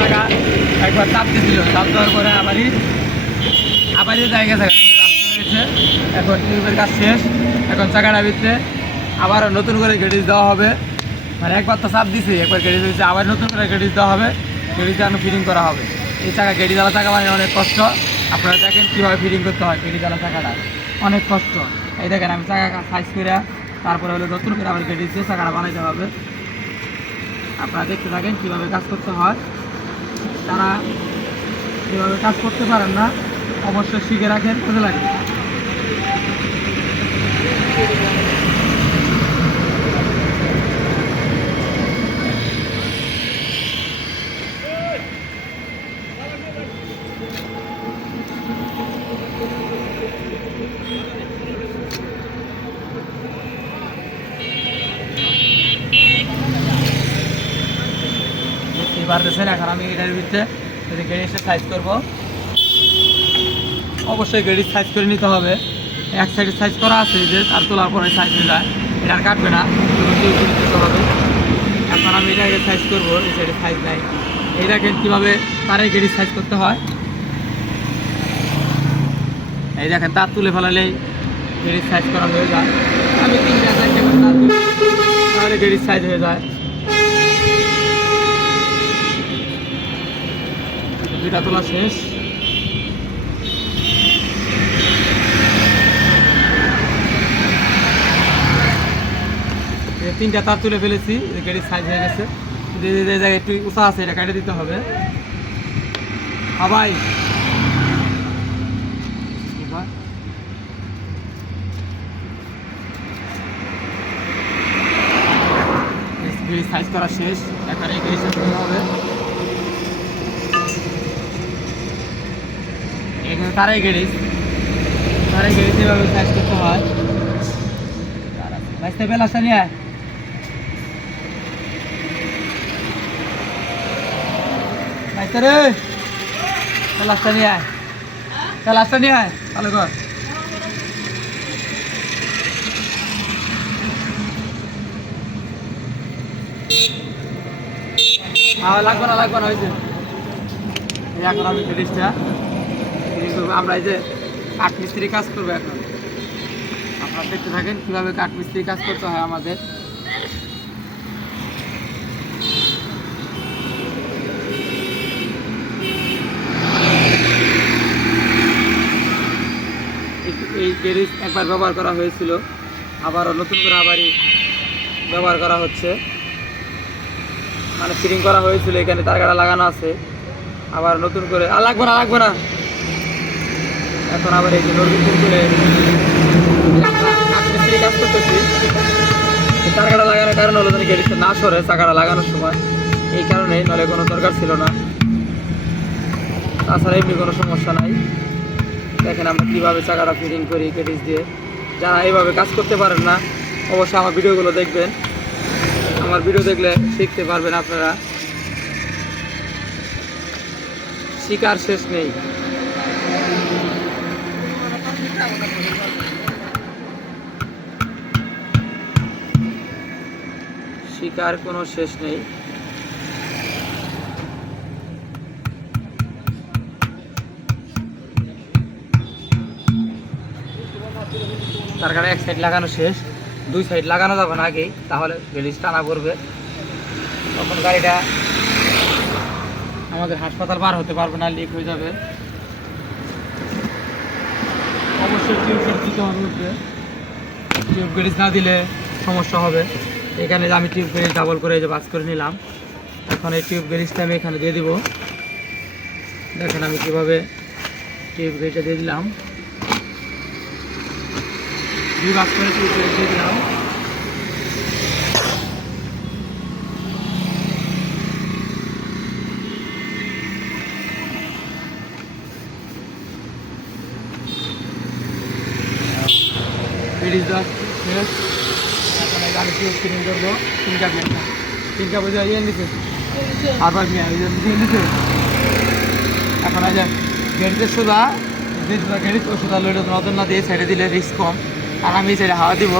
টাকা একবার চাপ দিয়েছিল চাপ দেওয়ার পরে আবারই আবারই জায়গা হয়েছে। এখন টিউবের কাজ শেষ। এখন চাকাটা ভিতরে। আবার নতুন করে গেডিজ দেওয়া হবে। মানে একবার তো চাপ দিছে, একবার গেডিজ হয়েছে, আবার নতুন করে গেডিজ দেওয়া হবে। গেডিজ দেওয়ানো ফিটিং করা হবে। এই চাকা গেডি জ্বালা চাকা মানে অনেক কষ্ট। আপনারা দেখেন কীভাবে ফিটিং করতে হয় গেডি জ্বালা চাকাটা। অনেক কষ্ট। এই দেখেন আমি চাকা সাইজ করে তারপরে হলো নতুন করে আবার গেডিজ দিয়ে চাকাটা বানাইতে হবে। আপনারা দেখতে থাকেন কীভাবে কাজ করতে হয়। তারা কীভাবে কাজ করতে পারেন না, অবশ্যই শিখে রাখেন, কাজে লাগে পারতেছেন এখন আমি এটার ভিতরে যদি গাড়ি এসে সাইজ করব। অবশ্যই গাড়ির সাইজ করে নিতে হবে। এক সাইডে সাইজ করা আছে যে, তার তোলার পরে সাইজ হয়ে যায়। এটা আর কাটবে না। দিতে হবে। এখন আমি এটাকে সাইজ করব, এই সাইডে সাইজ নাই। দেখেন কীভাবে তারাই গাড়ির সাইজ করতে হয়। এই দেখেন, তার তুলে ফেলালেই গাড়ির সাইজ করা হয়ে যায়। আমি তিনটা সাইজ তাহলে গাড়ির সাইজ হয়ে যায়। দুইটা তোলা শেষ। তিনটা তার তুলে ফেলেছি গাড়ির সাইজ হয়ে গেছে। যে জায়গায় একটু উঁচা আছে, এটা কেটে দিতে হবে। হাবাই। সাইজ করা শেষ গাড়ি সাইজ হবে। তারাই গাড়ি তারাই গাড়ি যেভাবে সাইজ করতে হয়। বাইশটা বেলা আসা নিয়ে। বাইশটা রে বেলাসটা নিয়ে আয় বেলাসটা নিয়ে আয় ভালো কর। লাগবে না লাগবে না, হয়েছে। এই এখন আমি করব আমরা এই যে কাঠ মিস্ত্রি কাজ করব এখন। আপনারা দেখতে থাকেন কীভাবে কাঠ মিস্ত্রি কাজ করতে হয় আমাদের। এই- গ্যারেজ একবার ব্যবহার করা হয়েছিল। আবারও নতুন করে আবারই ব্যবহার করা হচ্ছে। মানে ফিটিং করা হয়েছিল, এখানে তারকাটা লাগানো আছে। আবার নতুন করে আর লাগবে না লাগবে না। এখন আবার এই যে নতুন করে মিস্ত্রি কাজ করতেছি। তারকাটা লাগানোর কারণ হলো যেন গেড়িতে না সরে চাকাটা লাগানোর সময়। এই কারণে নলে কোনো দরকার ছিল না। তাছাড়া এমনি কোনো সমস্যা নাই। দেখেন আমরা কীভাবে চাকাটা ফিটিং করি কেটিস দিয়ে। যারা এইভাবে কাজ করতে পারেন না, অবশ্যই আমার ভিডিওগুলো দেখবেন। আমার ভিডিও দেখলে শিখতে পারবেন আপনারা। শিকার শেষ নেই। শিকার কোনো শেষ নেই। তার কারণে এক সাইড লাগানো শেষ। দুই সাইড লাগানো যাবে না আগেই, তাহলে রিলিজ টানা পড়বে। তখন গাড়িটা আমাদের হাসপাতাল পার হতে পারবে না লিক হয়ে যাবে। অবশ্যই না দিলে সমস্যা হবে। এখানে আমি টিউব গ্যারেজ ডাবল করে যে বাস করে নিলাম। এখন এই টিউব গ্যারেজটা আমি এখানে দিয়ে দিব। দেখেন আমি কীভাবে টিউব গ্যারেজটা দিয়ে দিলাম। দুই বাস করে টিউব দিয়ে দিলাম। লেডিস দা শেষ এখন গাড়ি টিউব করব তিন কাপ মেটটা তিন কাপ ওই যে ইয়ে নিচ্ছে আবার নিয়ে নিচ্ছে এখন যে গেড়িতে সোজা গেড়ি তো সোজা লইলে নজর না দিয়ে সাইডে দিলে রিস্ক কম। আর আমি সাইডে হাওয়া দিব।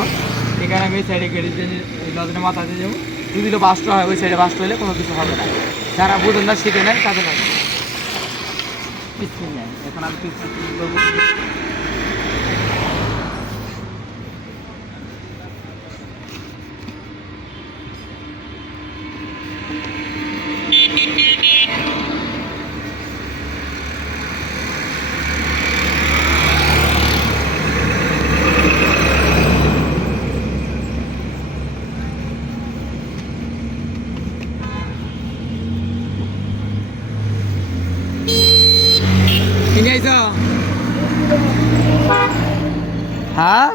এখানে আমি সাইডে গেড়ি দিয়ে এই মাথা দিয়ে যাব। যদি বাস্ট হয়, ওই সাইডে বাস্ট হলে কোনো কিছু হবে না। যারা বুঝেন না, শিখে নেন তাদের নেয় এখন আমি 啊？